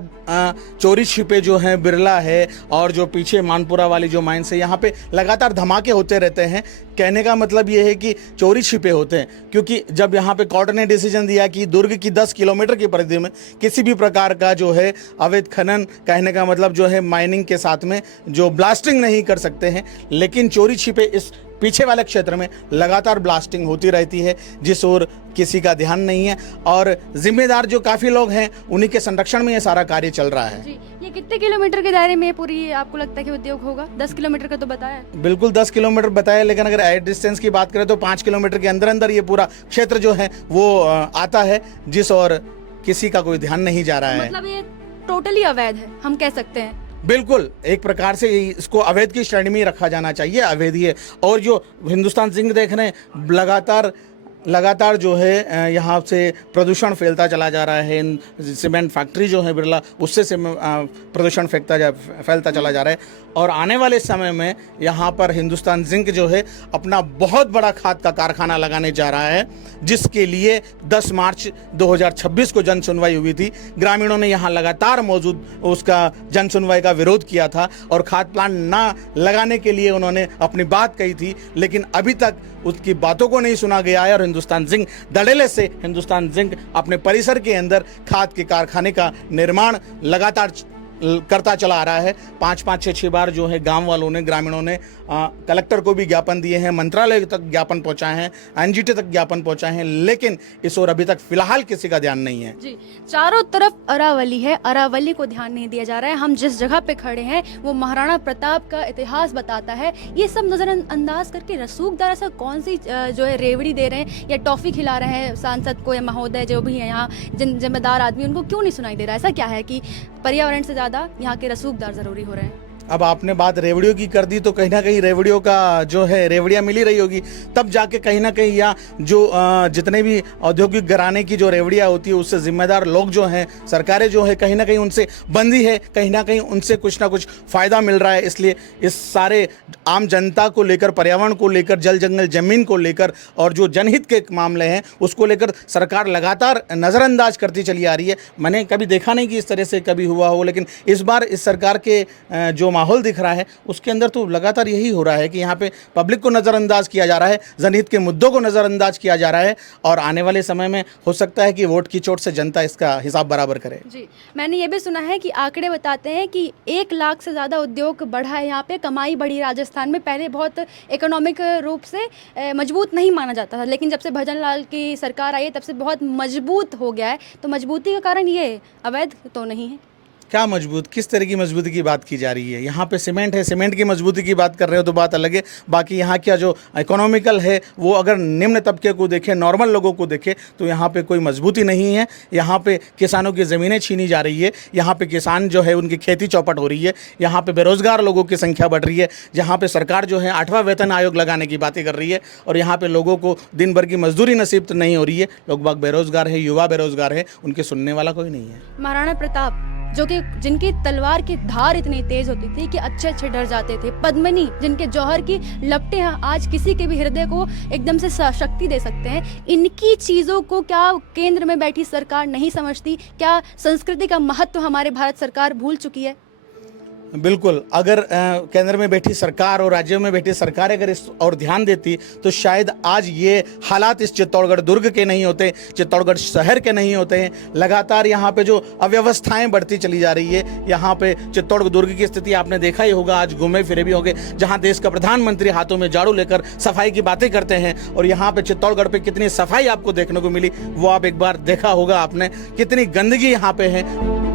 चोरी छिपे जो हैं बिरला है और जो पीछे मानपुरा वाली जो माइंस है, यहाँ पे लगातार धमाके होते रहते हैं। कहने का मतलब ये है कि चोरी छिपे होते हैं, क्योंकि जब यहाँ पे कोर्ट ने डिसीजन दिया कि दुर्ग की 10 किलोमीटर की परिधि में किसी भी प्रकार का जो है अवैध खनन, कहने का मतलब जो है माइनिंग के साथ में जो ब्लास्टिंग नहीं कर सकते हैं, लेकिन चोरी छिपे इस पीछे वाले क्षेत्र में लगातार ब्लास्टिंग होती रहती है, जिस ओर किसी का ध्यान नहीं है और जिम्मेदार जो काफ़ी लोग हैं उन्हीं के संरक्षण में ये सारा कार्य चल रहा है। जी, ये कितने किलोमीटर के दायरे में पूरी आपको लगता है कि उद्योग होगा? 10 किलोमीटर का तो बताया है। बिल्कुल 10 किलोमीटर बताया, लेकिन अगर एयर डिस्टेंस की बात करें तो 5 किलोमीटर के अंदर अंदर ये पूरा क्षेत्र जो है वो आता है, जिस ओर किसी का कोई ध्यान नहीं जा रहा है। मतलब ये टोटली अवैध है, हम कह सकते हैं। बिल्कुल, एक प्रकार से इसको अवैध की श्रेणी में रखा जाना चाहिए, अवैध ही है। और जो हिंदुस्तान जिंक देख रहे हैं, लगातार जो है यहाँ से प्रदूषण फैलता चला जा रहा है। सीमेंट फैक्ट्री जो है बिरला, उससे प्रदूषण फैलता चला जा रहा है। और आने वाले समय में यहाँ पर हिंदुस्तान जिंक जो है अपना बहुत बड़ा खाद का कारखाना लगाने जा रहा है, जिसके लिए 10 मार्च 2026 को जन सुनवाई हुई थी। ग्रामीणों ने यहाँ लगातार मौजूद उसका जन सुनवाई का विरोध किया था और खाद प्लांट ना लगाने के लिए उन्होंने अपनी बात कही थी, लेकिन अभी तक उसकी बातों को नहीं सुना गया है। और हिंदुस्तान जिंक धड़ल्ले से हिंदुस्तान जिंक अपने परिसर के अंदर खाद के कारखाने का निर्माण लगातार करता चला आ रहा है। 5-5, 6-6 बार जो है गांव वालों ने, ग्रामीणों ने कलेक्टर को भी ज्ञापन दिए हैं, मंत्रालय तक ज्ञापन पहुंचाए हैं, एनजीटी तक ज्ञापन पहुंचाए हैं, लेकिन इस ओर अभी तक फिलहाल किसी का ध्यान नहीं है। जी, चारों तरफ अरावली है, अरावली को ध्यान नहीं दिया जा रहा है। हम जिस जगह पे खड़े हैं वो महाराणा प्रताप का इतिहास बताता है। ये सब नजरअंदाज करके रसूखदार ऐसा कौन सी जो है रेवड़ी दे रहे हैं या टॉफी खिला रहे हैं सांसद को या महोदय जो भी है यहाँ जिम्मेदार आदमी, उनको क्यों नहीं सुनाई दे रहा है? ऐसा क्या है कि पर्यावरण से ज्यादा यहाँ के रसूखदार जरूरी हो रहे हैं? अब आपने बात रेवड़ियों की कर दी, तो कहीं ना कहीं रेवड़ियों का जो है रेवड़ियाँ मिली रही होगी, तब जाके कहीं ना कहीं या जो जितने भी औद्योगिक घराने की जो रेवड़ियाँ होती है उससे जिम्मेदार लोग जो हैं, सरकारें जो है कहीं ना कहीं उनसे बंदी है, कहीं ना कहीं उनसे कुछ ना कुछ फ़ायदा मिल रहा है। इसलिए इस सारे आम जनता को लेकर, पर्यावरण को लेकर, जल जंगल ज़मीन को लेकर और जो जनहित के मामले हैं उसको लेकर सरकार लगातार नज़रअंदाज करती चली आ रही है। मैंने कभी देखा नहीं कि इस तरह से कभी हुआ हो, लेकिन इस बार इस सरकार के जो माहौल दिख रहा है उसके अंदर तो लगातार यही हो रहा है कि यहाँ पे पब्लिक को नज़रअंदाज किया जा रहा है, जनहित के मुद्दों को नज़रअंदाज किया जा रहा है। और आने वाले समय में हो सकता है कि वोट की चोट से जनता इसका हिसाब बराबर करे। जी, मैंने ये भी सुना है कि आंकड़े बताते हैं कि 1 लाख से ज़्यादा उद्योग बढ़ा है यहाँ पे, कमाई बढ़ी राजस्थान में। पहले बहुत इकोनॉमिक रूप से मजबूत नहीं माना जाता था, लेकिन जब से भजन लाल की सरकार आई है तब से बहुत मजबूत हो गया है। तो मजबूती का कारण ये अवैध तो नहीं है? क्या मजबूत, किस तरह की मजबूती की बात की जा रही है? यहाँ पे सीमेंट है, सीमेंट की मजबूती की बात कर रहे हो तो बात अलग है। बाकी यहाँ का जो इकोनॉमिकल है वो अगर निम्न तबके को देखें, नॉर्मल लोगों को देखें, तो यहाँ पे कोई मजबूती नहीं है। यहाँ पे किसानों की ज़मीनें छीनी जा रही है, यहाँ पे किसान जो है उनकी खेती चौपट हो रही है, यहाँ पे बेरोजगार लोगों की संख्या बढ़ रही है, जहाँ पे सरकार जो है 8वां वेतन आयोग लगाने की बातें कर रही है और यहाँ पे लोगों को दिन भर की मजदूरी नसीब तो नहीं हो रही है। लोग बाग बेरोजगार है, युवा बेरोजगार है, उनके सुनने वाला कोई नहीं है। महाराणा प्रताप जो कि जिनकी तलवार की धार इतनी तेज होती थी कि अच्छे अच्छे डर जाते थे, पद्मिनी जिनके जौहर की लपटें आज किसी के भी हृदय को एकदम से शक्ति दे सकते हैं, इनकी चीज़ों को क्या केंद्र में बैठी सरकार नहीं समझती? क्या संस्कृति का महत्व हमारे भारत सरकार भूल चुकी है? बिल्कुल, अगर केंद्र में बैठी सरकार और राज्यों में बैठी सरकार अगर इस और ध्यान देती तो शायद आज ये हालात इस चित्तौड़गढ़ दुर्ग के नहीं होते, चित्तौड़गढ़ शहर के नहीं होते हैं। लगातार यहाँ पे जो अव्यवस्थाएं बढ़ती चली जा रही है, यहाँ पे चित्तौड़गढ़ दुर्ग की स्थिति आपने देखा ही होगा, आज घूमे फिरे भी होंगे, जहाँ देश का प्रधानमंत्री हाथों में झाड़ू लेकर सफाई की बातें करते हैं। और यहाँ पे चित्तौड़गढ़ पे कितनी सफाई आपको देखने को मिली वो आप एक बार देखा होगा आपने, कितनी गंदगी यहाँ पे है।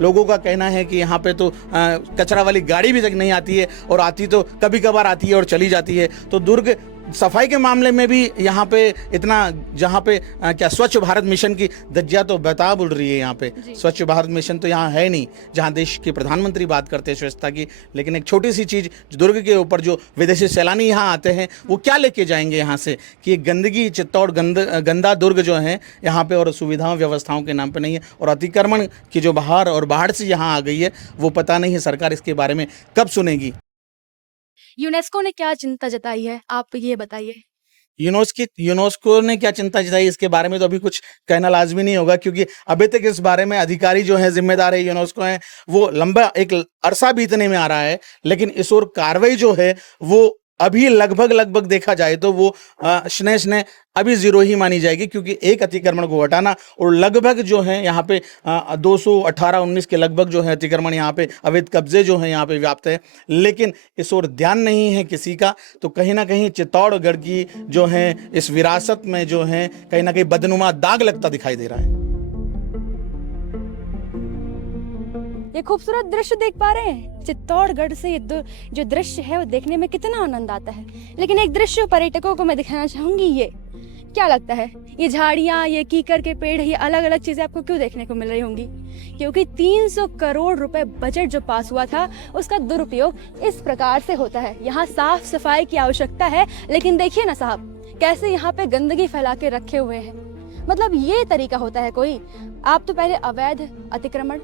लोगों का कहना है कि यहाँ पे तो कचरा वाली गाड़ी भी तक नहीं आती है, और आती तो कभी कभार आती है और चली जाती है। तो दुर्ग सफाई के मामले में भी यहाँ पे इतना, जहाँ पे क्या स्वच्छ भारत मिशन की धज्जियां तो बता उड़ रही है यहाँ पे। स्वच्छ भारत मिशन तो यहाँ है नहीं, जहाँ देश के प्रधानमंत्री बात करते हैं स्वच्छता की। लेकिन एक छोटी सी चीज़ दुर्ग के ऊपर जो विदेशी सैलानी यहाँ आते हैं वो क्या लेके जाएंगे यहाँ से, कि गंदगी चित्तौड़ गंदा दुर्ग जो है यहाँ पे, और सुविधाओं व्यवस्थाओं के नाम पे नहीं है, और अतिक्रमण की जो बहार और बाढ़ से यहाँ आ गई है वो पता नहीं है सरकार इसके बारे में कब सुनेगी। यूनेस्को ने क्या चिंता जताई है, आप ये बताइए। यूनेस्को ने क्या चिंता जताई इसके बारे में तो अभी कुछ कहना लाजमी नहीं होगा, क्योंकि अभी तक इस बारे में अधिकारी जो है, जिम्मेदार है यूनेस्को हैं, वो लंबा एक अरसा बीतने में आ रहा है, लेकिन इस ओर कार्रवाई जो है वो अभी लगभग देखा जाए तो वो स्नेह अभी जीरो ही मानी जाएगी, क्योंकि एक अतिक्रमण को हटाना और लगभग जो है यहाँ पे 218-19 के लगभग जो है अतिक्रमण यहाँ पे अवैध कब्जे जो है यहाँ पे व्याप्त है, लेकिन इस ओर ध्यान नहीं है किसी का। तो कहीं ना कहीं चित्तौड़गढ़ की जो है इस विरासत में जो है कहीं ना कहीं बदनुमा दाग लगता दिखाई दे रहा है। ये खूबसूरत दृश्य देख पा रहे हैं चित्तौड़गढ़ से, ये जो दृश्य है वो देखने में कितना आनंद आता है। लेकिन एक दृश्य पर्यटकों को मैं दिखाना चाहूंगी। ये क्या लगता है, ये झाड़ियाँ, ये कीकर के पेड़, ये अलग अलग चीजें आपको क्यों देखने को मिल रही होंगी? क्योंकि 300 करोड़ रुपए बजट जो पास हुआ था उसका दुरुपयोग इस प्रकार से होता है। यहाँ साफ सफाई की आवश्यकता है, लेकिन देखिए ना साहब कैसे यहाँ पे गंदगी फैला के रखे हुए हैं। मतलब ये तरीका होता है कोई? आप तो पहले अवैध अतिक्रमण,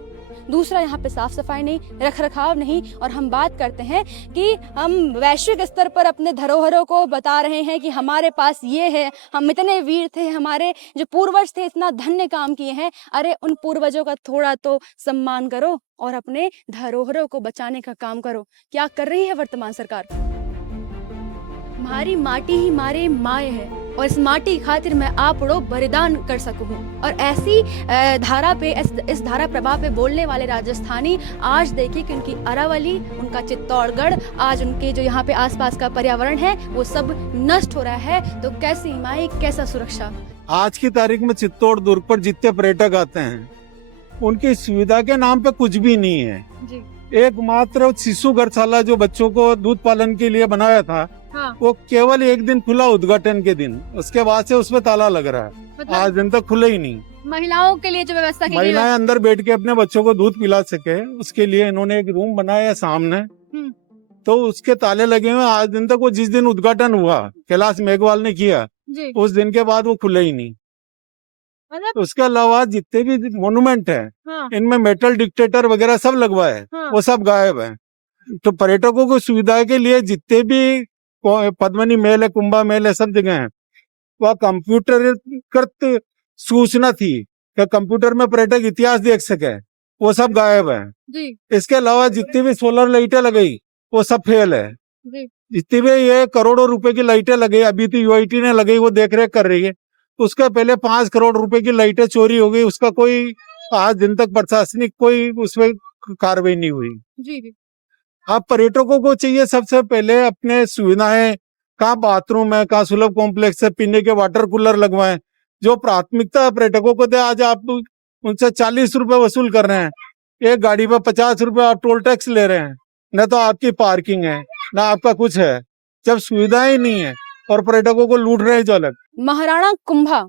दूसरा यहाँ पे साफ सफाई नहीं, रख रखाव नहीं, और हम बात करते हैं कि हम वैश्विक स्तर पर अपने धरोहरों को बता रहे हैं कि हमारे पास ये है, हम इतने वीर थे, हमारे जो पूर्वज थे इतना धन्य काम किए हैं। अरे उन पूर्वजों का थोड़ा तो सम्मान करो और अपने धरोहरों को बचाने का काम करो। क्या कर रही है वर्तमान सरकार? हमारी माटी ही हमारे माए है, और इस माटी की खातिर मैं आपड़ो बलिदान कर सकूं। और ऐसी धारा पे, इस धारा प्रभाव पे बोलने वाले राजस्थानी आज देखिए कि उनकी अरावली, उनका चित्तौड़गढ़, आज उनके जो यहाँ पे आसपास का पर्यावरण है वो सब नष्ट हो रहा है। तो कैसी हिमायत, कैसा सुरक्षा? आज की तारीख में चित्तौड़ दुर्ग पर जितने पर्यटक आते हैं उनकी सुविधा के नाम पे कुछ भी नहीं है जी। एकमात्र शिशु गौशाला जो बच्चों को दूध पालन के लिए बनाया था, हाँ। वो केवल एक दिन खुला उद्घाटन के दिन, उसके बाद से उसमें ताला लग रहा है। मतलब आज दिन तक खुले ही नहीं। महिलाओं के लिए जो व्यवस्था की गई है, महिलाएं अंदर बैठ के अपने बच्चों को दूध पिला सके, उसके लिए इन्होंने एक रूम बनाया है सामने, तो उसके ताले लगे हुए। आज दिन तक, वो जिस दिन उद्घाटन हुआ कैलाश मेघवाल ने किया जी। उस दिन के बाद वो खुले ही नहीं। मतलब उसके अलावा जितने भी मोन्यूमेंट है हाँ, इनमें मेटल डिक्टेटर वगैरह सब लगवाए है, हाँ। वो सब गायब है। तो पर्यटकों को सुविधा के लिए जितने भी पद्मनी महल है, कुंभा महल है, सब जगह है, वह कंप्यूटरीकृत सूचना थी कि कंप्यूटर में पर्यटक इतिहास देख सके, वो सब गायब है जी। इसके अलावा जितनी भी सोलर लाइटें लगाई वो सब फेल है। जी। जितनी भी ये करोड़ों रुपए की लाइटें लगी, अभी तो यूआईटी ने लगाई, वो देख रेख कर रही है। उसके पहले 5 करोड़ रुपए की लाइटें चोरी हो गई, उसका कोई आज दिन तक प्रशासनिक कोई उसमें कार्रवाई नहीं हुई। जी जी। अब पर्यटकों को चाहिए सबसे पहले अपने सुविधाएं, कहाँ बाथरूम है, कहाँ सुलभ कॉम्प्लेक्स है, पीने के वाटर कूलर लगवाएं। जो प्राथमिकता पर्यटकों को दे, आज आप उनसे 40 रुपए वसूल कर रहे हैं, एक गाड़ी पर 50 रुपए आप टोल टैक्स ले रहे हैं, न तो आपकी पार्किंग है ना आपका कुछ है। जब सुविधाएं ही नहीं है और पर्यटकों को लूट रहे हैं जो अलग। महाराणा कुंभा,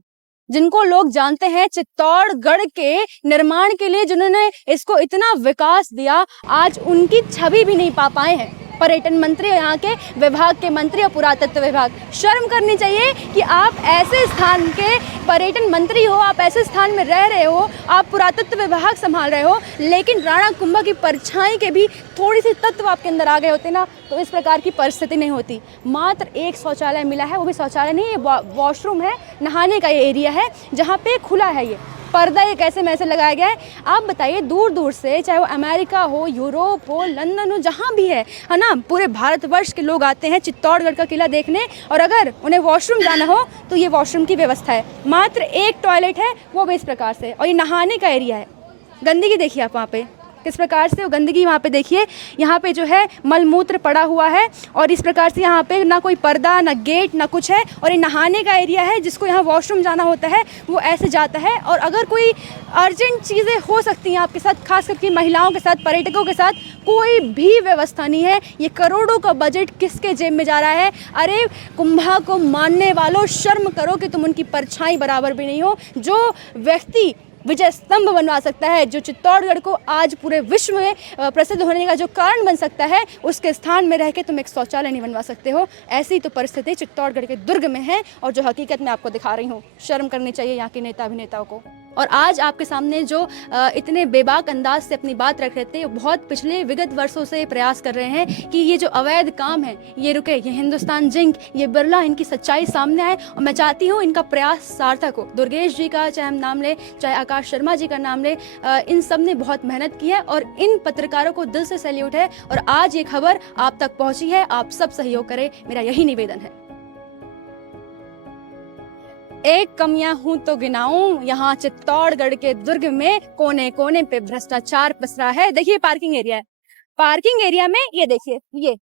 जिनको लोग जानते हैं चित्तौड़गढ़ के निर्माण के लिए, जिन्होंने इसको इतना विकास दिया, आज उनकी छवि भी नहीं पा पाए हैं पर्यटन मंत्री, यहाँ के विभाग के मंत्री और पुरातत्व विभाग। शर्म करनी चाहिए कि आप ऐसे स्थान के पर्यटन मंत्री हो, आप ऐसे स्थान में रह रहे हो, आप पुरातत्व विभाग संभाल रहे हो, लेकिन राणा कुंभा की परछाई के भी थोड़ी सी तत्व आपके अंदर आ गए होते ना, तो इस प्रकार की परिस्थिति नहीं होती। मात्र एक शौचालय मिला है, वो भी शौचालय नहीं, ये वॉशरूम है, नहाने का ये एरिया है जहाँ पे खुला है ये पर्दा, ये कैसे मैसे लगाया गया है। आप बताइए, दूर दूर से, चाहे वो अमेरिका हो, यूरोप हो, लंदन हो, जहाँ भी है ना, पूरे भारतवर्ष के लोग आते हैं चित्तौड़गढ़ का किला देखने, और अगर उन्हें वॉशरूम जाना हो तो ये वॉशरूम की व्यवस्था है। मात्र एक टॉयलेट है, वो भी इस प्रकार से, और ये नहाने का एरिया है। गंदगी देखिए आप वहाँ पे किस प्रकार से, वो गंदगी वहाँ पे देखिए, यहाँ पे जो है मलमूत्र पड़ा हुआ है, और इस प्रकार से यहाँ पे ना कोई पर्दा, ना गेट, ना कुछ है। और ये नहाने का एरिया है, जिसको यहाँ वॉशरूम जाना होता है वो ऐसे जाता है। और अगर कोई अर्जेंट चीज़ें हो सकती हैं आपके साथ, खास करके महिलाओं के साथ, पर्यटकों के साथ, कोई भी व्यवस्था नहीं है। ये करोड़ों का बजट किसके जेब में जा रहा है? अरे कुंभा को मानने वालों, शर्म करो कि तुम उनकी परछाई बराबर भी नहीं हो। जो व्यक्ति विजय स्तंभ बनवा सकता है, जो चित्तौड़गढ़ को आज पूरे विश्व में प्रसिद्ध होने का जो कारण बन सकता है, उसके स्थान में रह के तुम एक शौचालय नहीं बनवा सकते हो। ऐसी तो परिस्थिति चित्तौड़गढ़ के दुर्ग में है, और जो हकीकत मैं आपको दिखा रही हूँ। शर्म करनी चाहिए यहाँ के नेता अभिनेताओं को। और आज आपके सामने जो इतने बेबाक अंदाज से अपनी बात रख रहे थे, बहुत पिछले विगत वर्षों से प्रयास कर रहे हैं कि ये जो अवैध काम है ये रुके, ये हिंदुस्तान जिंक, ये बिरला, इनकी सच्चाई सामने आए। और मैं चाहती हूँ इनका प्रयास सार्थक हो। दुर्गेश जी का चाहे हम नाम ले, चाहे आकाश शर्मा जी का नाम ले, इन सब ने बहुत मेहनत की है और इन पत्रकारों को दिल से सैल्यूट है। और आज ये खबर आप तक पहुंची है, आप सब सहयोग करें, मेरा यही निवेदन है। एक कमियां हूं तो गिनाऊं, यहाँ चित्तौड़गढ़ के दुर्ग में कोने कोने पे भ्रष्टाचार पसरा है। देखिए पार्किंग एरिया है, पार्किंग एरिया में ये देखिए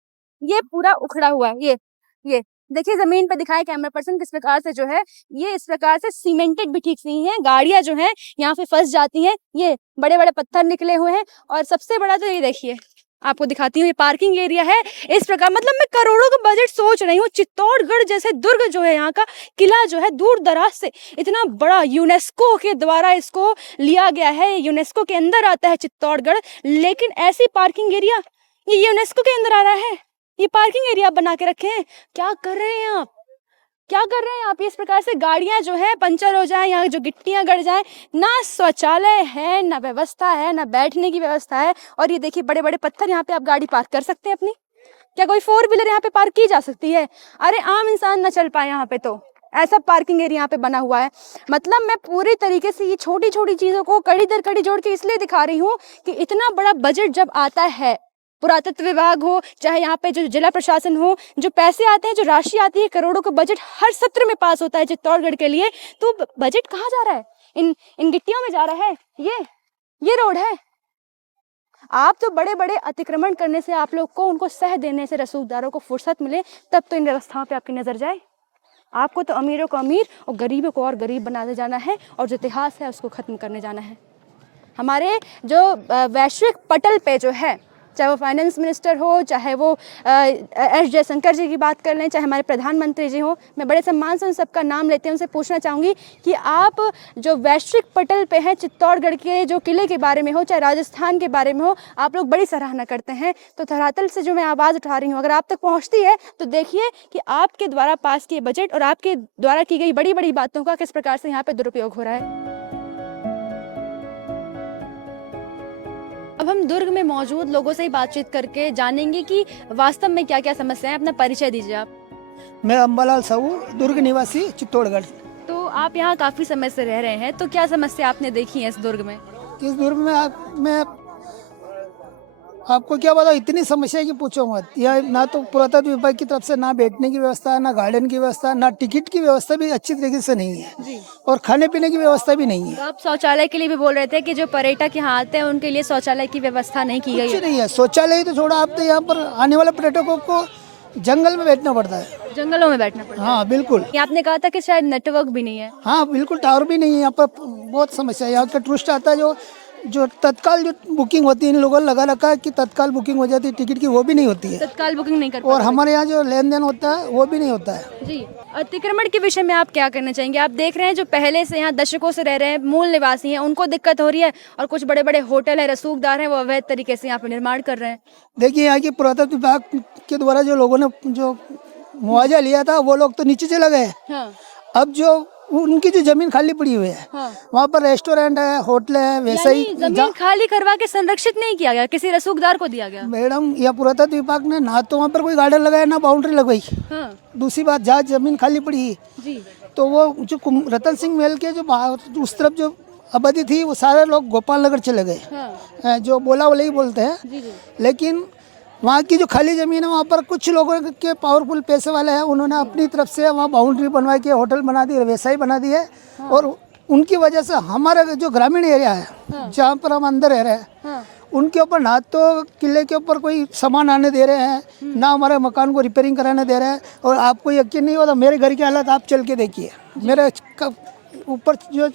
ये पूरा उखड़ा हुआ है। ये देखिए जमीन पे दिखाए कैमरा पर्सन किस प्रकार से जो है ये इस प्रकार से सीमेंटेड भी ठीक नहीं है, गाड़ियां जो है यहाँ पे फंस जाती हैं, ये बड़े बड़े पत्थर निकले हुए हैं। और सबसे बड़ा तो ये देखिए, आपको दिखाती हूँ, ये पार्किंग एरिया है इस प्रकार। मतलब मैं करोड़ों का बजट सोच रही हूँ। चित्तौड़गढ़ जैसे दुर्ग जो है, यहाँ का किला जो है, दूर दराज से इतना बड़ा, यूनेस्को के द्वारा इसको लिया गया है, यूनेस्को के अंदर आता है चित्तौड़गढ़, लेकिन ऐसी पार्किंग एरिया ये यूनेस्को के अंदर आ रहा है। ये पार्किंग एरिया बना के रखे हैं। क्या कर रहे हैं आप, क्या कर रहे हैं आप? इस प्रकार से गाड़ियां जो है पंचर हो जाए, यहाँ जो गिट्टियां गड़ जाए, ना शौचालय है, ना व्यवस्था है, ना बैठने की व्यवस्था है। और ये देखिए बड़े बड़े पत्थर, यहाँ पे आप गाड़ी पार्क कर सकते हैं अपनी? क्या कोई 4 व्हीलर यहाँ पे पार्क की जा सकती है? अरे आम इंसान ना चल पाए यहाँ पे, तो ऐसा पार्किंग एरिया यहाँ पे बना हुआ है। मतलब मैं पूरी तरीके से ये छोटी छोटी चीजों को कड़ी दर कड़ी जोड़ के इसलिए दिखा रही हूँ कि इतना बड़ा बजट जब आता है, पुरातत्व विभाग हो, चाहे यहाँ पे जो जिला प्रशासन हो, जो पैसे आते हैं, जो राशि आती है, करोड़ों का बजट हर सत्र में पास होता है चित्तौड़गढ़ के लिए, तो बजट कहाँ जा रहा है? इन गिट्टियों में जा रहा है। ये रोड है। आप तो बड़े बड़े अतिक्रमण करने से, आप लोग को उनको सह देने से रसूखदारों को फुर्सत मिले, तब तो इन व्यवस्थाओं पे आपकी नजर जाए। आपको तो अमीरों को अमीर और गरीबों को और गरीब बनाने जाना है, और जो इतिहास है उसको खत्म करने जाना है। हमारे जो वैश्विक पटल पे जो है, चाहे वो फाइनेंस मिनिस्टर हो, चाहे वो एस जयशंकर जी की बात कर लें, चाहे हमारे प्रधानमंत्री जी हो, मैं बड़े सम्मान से उन सबका नाम लेते हैं, उनसे पूछना चाहूँगी कि आप जो वैश्विक पटल पे हैं, चित्तौड़गढ़ के जो किले के बारे में हो, चाहे राजस्थान के बारे में हो, आप लोग बड़ी सराहना करते हैं। तो धरातल से जो मैं आवाज़ उठा रही हूँ, अगर आप तक पहुँचती है तो देखिए कि आपके द्वारा पास किए बजट और आपके द्वारा की गई बड़ी बड़ी बातों का किस प्रकार से यहाँ पर दुरुपयोग हो रहा है। अब हम दुर्ग में मौजूद लोगों से ही बातचीत करके जानेंगे कि वास्तव में क्या क्या समस्या है। अपना परिचय दीजिए आप। मैं अम्बालाल साहू, दुर्ग निवासी, चित्तौड़गढ़। तो आप यहाँ काफी समय से रह रहे हैं, तो क्या समस्या आपने देखी है इस दुर्ग में? इस दुर्ग में मैं आपको क्या बताऊँ, इतनी समस्या की पूछो मत। यह ना तो पुरातत्व विभाग की तरफ से ना बैठने की व्यवस्था है, ना गार्डन की व्यवस्था, ना टिकट की व्यवस्था भी अच्छी तरीके से नहीं है जी। और खाने पीने की व्यवस्था भी नहीं है। तो आप शौचालय के लिए भी बोल रहे थे कि जो पर्यटक यहाँ आते हैं उनके लिए शौचालय की व्यवस्था नहीं की गई कुछ है। नहीं है। शौचालय तो छोड़ा, आप तो यहाँ पर आने वाले पर्यटकों को जंगल में बैठना पड़ता है, जंगलों में बैठना पड़ता है। हाँ बिल्कुल। ये आपने कहा था कि शायद नेटवर्क भी नहीं है। हाँ बिल्कुल, टावर भी नहीं है यहाँ पर, बहुत समस्या है। यहाँ का टूरिस्ट आता है, जो तत्काल जो बुकिंग होती है, इन लोगों ने लगा रखा है कि तत्काल बुकिंग हो जाती है टिकट की, वो भी नहीं होती है। तत्काल बुकिंग नहीं कर और पाते। हमारे यहाँ जो लेन देन होता है वो भी नहीं होता है। जी, अतिक्रमण के विषय में आप क्या करना चाहेंगे? आप देख रहे हैं जो पहले से यहाँ दशकों से रह रहे हैं, मूल निवासी हैं, उनको दिक्कत हो रही है, और कुछ बड़े बड़े होटल है, रसूखदार हैं, वो अवैध तरीके से यहाँ पे निर्माण कर रहे हैं। देखिए, यहाँ की पुरातत्व विभाग के द्वारा जो लोगों ने जो मुआवजा लिया था, वो लोग तो नीचे चले गए। हाँ। अब जो उनकी जो जमीन खाली पड़ी हुई है, हाँ। वहाँ पर रेस्टोरेंट है, होटल है, वैसे ही जमीन खाली करवा के संरक्षित नहीं किया गया, किसी रसूखदार को दिया गया। मैडम, यह पुरातत्व विभाग ने ना तो वहाँ पर कोई गार्डन लगाया, ना बाउंड्री लगाई। हाँ। दूसरी बात, जहाँ जमीन खाली पड़ी जी। तो वो जो रतन सिंह महल के जो बाहर उस तरफ जो आबादी थी, वो सारे लोग गोपाल नगर चले गए। हाँ। जो बोला वाले ही बोलते हैं। जी जी। लेकिन वहाँ की जो खाली ज़मीन है, वहाँ पर कुछ लोगों के पावरफुल पैसे वाले हैं, उन्होंने अपनी तरफ से वहाँ बाउंड्री बनवा के होटल बना दी, व्यवसाय बना दी है। हाँ। और उनकी वजह से हमारा जो ग्रामीण एरिया है, हाँ। जहाँ पर हम अंदर रह रहे हैं, हाँ। उनके ऊपर ना तो किले के ऊपर कोई सामान आने दे रहे हैं, ना हमारे मकान को रिपेयरिंग कराने दे रहे हैं। और आपको यकीन नहीं होता, मेरे घर की हालत आप चल के देखिए, मेरे ऊपर जो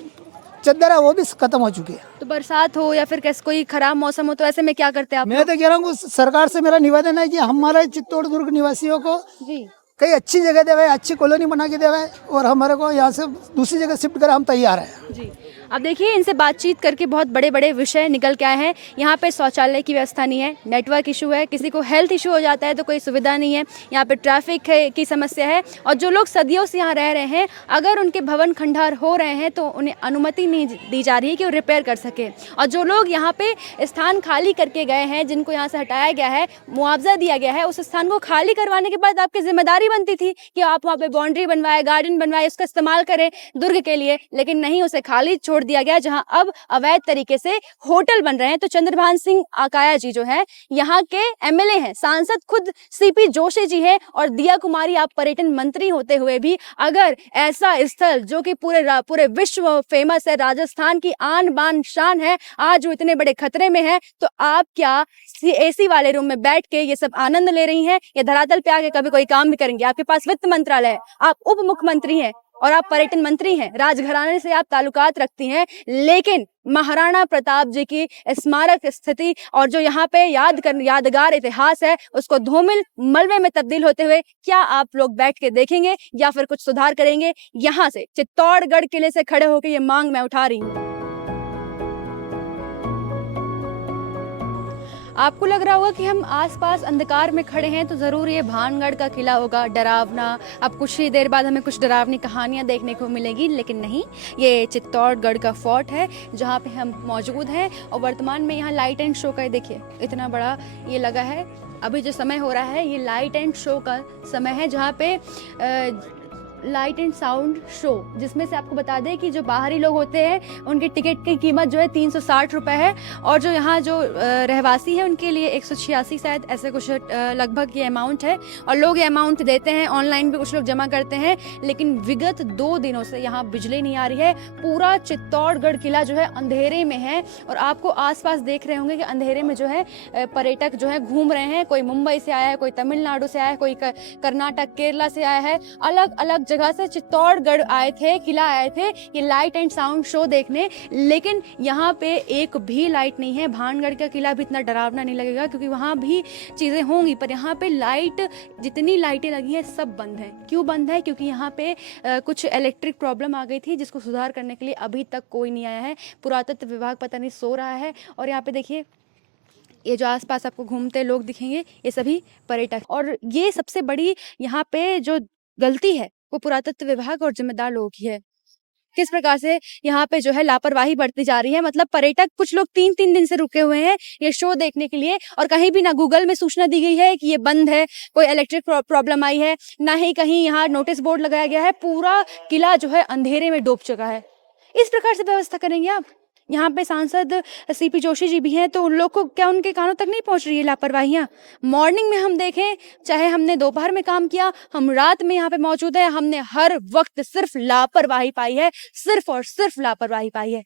चद्दर है वो भी खत्म हो चुकी है। तो बरसात हो या फिर कैसे कोई खराब मौसम हो, तो ऐसे में क्या करते हैं आप? मैं तो कह रहा हूँ सरकार से मेरा निवेदन है कि हमारे चित्तौड़ दुर्ग निवासियों को जी कई अच्छी जगह देवे, अच्छी कॉलोनी बना के देवे, और हमारे को यहाँ से दूसरी जगह शिफ्ट कर हम तैयार हैं। जी। अब देखिए, इनसे बातचीत करके बहुत बड़े बड़े विषय निकल के आए हैं। यहाँ पे शौचालय की व्यवस्था नहीं है, नेटवर्क इशू है, किसी को हेल्थ इशू हो जाता है तो कोई सुविधा नहीं है, यहाँ पे ट्रैफिक की समस्या है, और जो लोग सदियों से यहाँ रह रहे हैं, अगर उनके भवन खंडहर हो रहे हैं तो उन्हें अनुमति नहीं दी जा रही है कि वो रिपेयर कर सके। और जो लोग यहाँ पे स्थान खाली करके गए हैं, जिनको यहाँ से हटाया गया है, मुआवजा दिया गया है, उस स्थान को खाली करवाने के बाद आपकी जिम्मेदारी बनती थी कि आप वहाँ पे बाउंड्री बनवाए, गार्डन बनवाए, उसका इस्तेमाल करें दुर्ग के लिए, लेकिन नहीं, उसे खाली छोड़ दिया गया, जहां अब अवैध तरीके से होटल बन रहे हैं। तो चंद्रभान सिंह आकाया जी जो है यहाँ के एमएलए हैं, सांसद खुद सीपी जोशी जी हैं, और दिया कुमारी आप पर्यटन मंत्री होते हुए भी अगर ऐसा स्थल जो कि पूरे विश्व फेमस है, राजस्थान की आन बान शान है, आज वो इतने बड़े खतरे में है, तो आप क्या एसी वाले रूम में बैठ के ये सब आनंद ले रही हैं, या धरातल पे आके कभी कोई काम भी करेंगे? आपके पास वित्त मंत्रालय है, आप उप मुख्यमंत्री हैं और आप पर्यटन मंत्री हैं, राजघराने से आप ताल्लुकात रखती हैं, लेकिन महाराणा प्रताप जी की स्मारक स्थिति और जो यहाँ पे यादगार इतिहास है, उसको धूमिल मलबे में तब्दील होते हुए क्या आप लोग बैठ के देखेंगे या फिर कुछ सुधार करेंगे? यहाँ से चित्तौड़गढ़ किले से खड़े होकर ये मांग मैं उठा रही हूँ। आपको लग रहा होगा कि हम आसपास अंधकार में खड़े हैं, तो ज़रूर ये भानगढ़ का किला होगा, डरावना। अब कुछ ही देर बाद हमें कुछ डरावनी कहानियां देखने को मिलेगी, लेकिन नहीं, ये चित्तौड़गढ़ का फोर्ट है जहां पे हम मौजूद हैं। और वर्तमान में यहाँ लाइट एंड शो का, देखिए इतना बड़ा ये लगा है। अभी जो समय हो रहा है ये लाइट एंड शो का समय है, जहाँ पे लाइट एंड साउंड शो, जिसमें से आपको बता दें कि जो बाहरी लोग होते हैं उनके टिकट की कीमत जो है 360 रुपये है, और जो यहाँ जो रहवासी हैं उनके लिए 186 शायद ऐसे कुछ लगभग ये अमाउंट है। और लोग ये अमाउंट देते हैं, ऑनलाइन भी कुछ लोग जमा करते हैं। लेकिन विगत 2 दिनों से यहाँ बिजली नहीं आ रही है, पूरा चित्तौड़गढ़ किला जो है अंधेरे में है। और आपको आसपास देख रहे होंगे कि अंधेरे में जो है पर्यटक जो है घूम रहे हैं, कोई मुंबई से आया है, कोई तमिलनाडु से आया है, कोई कर्नाटक केरला से आया है, अलग अलग जगह से चित्तौड़गढ़ आए थे, किला आए थे ये लाइट एंड साउंड शो देखने। लेकिन यहाँ पे एक भी लाइट नहीं है। भानगढ़ का किला भी इतना डरावना नहीं लगेगा क्योंकि वहाँ भी चीज़ें होंगी, पर यहाँ पे लाइट, जितनी लाइटें लगी हैं सब बंद है। क्यों बंद है? क्योंकि यहाँ पे कुछ इलेक्ट्रिक प्रॉब्लम आ गई थी, जिसको सुधार करने के लिए अभी तक कोई नहीं आया है। पुरातत्व विभाग पता नहीं सो रहा है। और यहाँ पे देखिए, ये जो आसपास आपको घूमते लोग दिखेंगे ये सभी पर्यटक, और ये सबसे बड़ी यहाँ पे जो गलती है वो पुरातत्व विभाग और जिम्मेदार लोग ही है। किस प्रकार से यहाँ पे जो है लापरवाही बढ़ती जा रही है। मतलब पर्यटक कुछ लोग 3-3 दिन से रुके हुए हैं ये शो देखने के लिए, और कहीं भी ना गूगल में सूचना दी गई है कि ये बंद है, कोई इलेक्ट्रिक प्रॉब्लम आई है, ना ही कहीं यहाँ नोटिस बोर्ड लगाया गया है। पूरा किला जो है अंधेरे में डूब चुका है। इस प्रकार से व्यवस्था करेंगे आप? यहाँ पे सांसद सीपी जोशी जी भी हैं, तो उन लोग को क्या उनके कानों तक नहीं पहुँच रही है लापरवाहियाँ? मॉर्निंग में हम देखें, चाहे हमने दोपहर में काम किया, हम रात में यहाँ पे मौजूद है, हमने हर वक्त सिर्फ लापरवाही पाई है, सिर्फ और सिर्फ लापरवाही पाई है।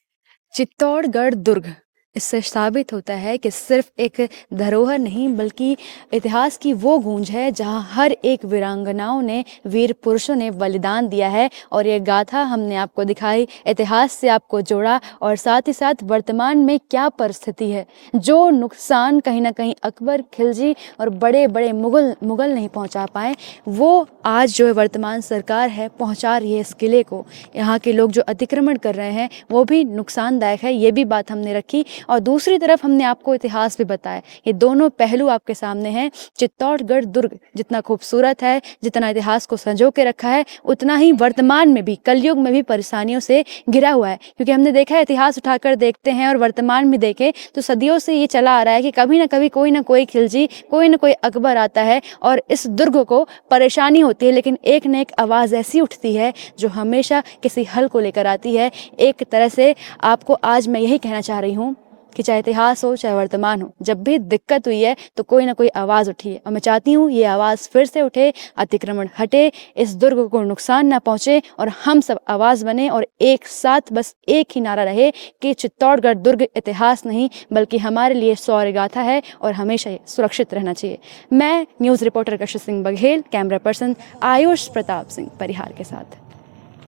चित्तौड़गढ़ दुर्ग, इससे साबित होता है कि सिर्फ एक धरोहर नहीं बल्कि इतिहास की वो गूंज है जहां हर एक वीरांगनाओं ने, वीर पुरुषों ने बलिदान दिया है। और ये गाथा हमने आपको दिखाई, इतिहास से आपको जोड़ा, और साथ ही साथ वर्तमान में क्या परिस्थिति है। जो नुकसान कहीं ना कहीं अकबर, खिलजी और बड़े बड़े मुगल नहीं पहुंचा पाए, वो आज जो वर्तमान सरकार है पहुंचा रही है इस किले को। यहाँ के लोग जो अतिक्रमण कर रहे हैं वो भी नुकसानदायक है, ये भी बात हमने रखी। और दूसरी तरफ हमने आपको इतिहास भी बताया। ये दोनों पहलू आपके सामने हैं। चित्तौड़गढ़ दुर्ग जितना खूबसूरत है, जितना इतिहास को संजो के रखा है, उतना ही वर्तमान में भी, कलयुग में भी परेशानियों से घिरा हुआ है। क्योंकि हमने देखा है, इतिहास उठाकर देखते हैं और वर्तमान में देखें तो सदियों से ये चला आ रहा है कि कभी ना कभी कोई ना कोई खिलजी, कोई ना कोई अकबर आता है और इस दुर्ग को परेशानी होती है। लेकिन एक न एक आवाज़ ऐसी उठती है जो हमेशा किसी हल को लेकर आती है। एक तरह से आपको आज मैं यही कहना चाह रही हूँ कि चाहे इतिहास हो चाहे वर्तमान हो, जब भी दिक्कत हुई है तो कोई ना कोई आवाज़ उठी है। और मैं चाहती हूँ ये आवाज़ फिर से उठे, अतिक्रमण हटे, इस दुर्ग को नुकसान ना पहुँचे और हम सब आवाज़ बने और एक साथ बस एक ही नारा रहे कि चित्तौड़गढ़ दुर्ग इतिहास नहीं बल्कि हमारे लिए शौर्य गाथा है और हमेशा ये सुरक्षित रहना चाहिए। मैं न्यूज़ रिपोर्टर कशिश सिंह बघेल, कैमरा पर्सन आयुष प्रताप सिंह परिहार के साथ।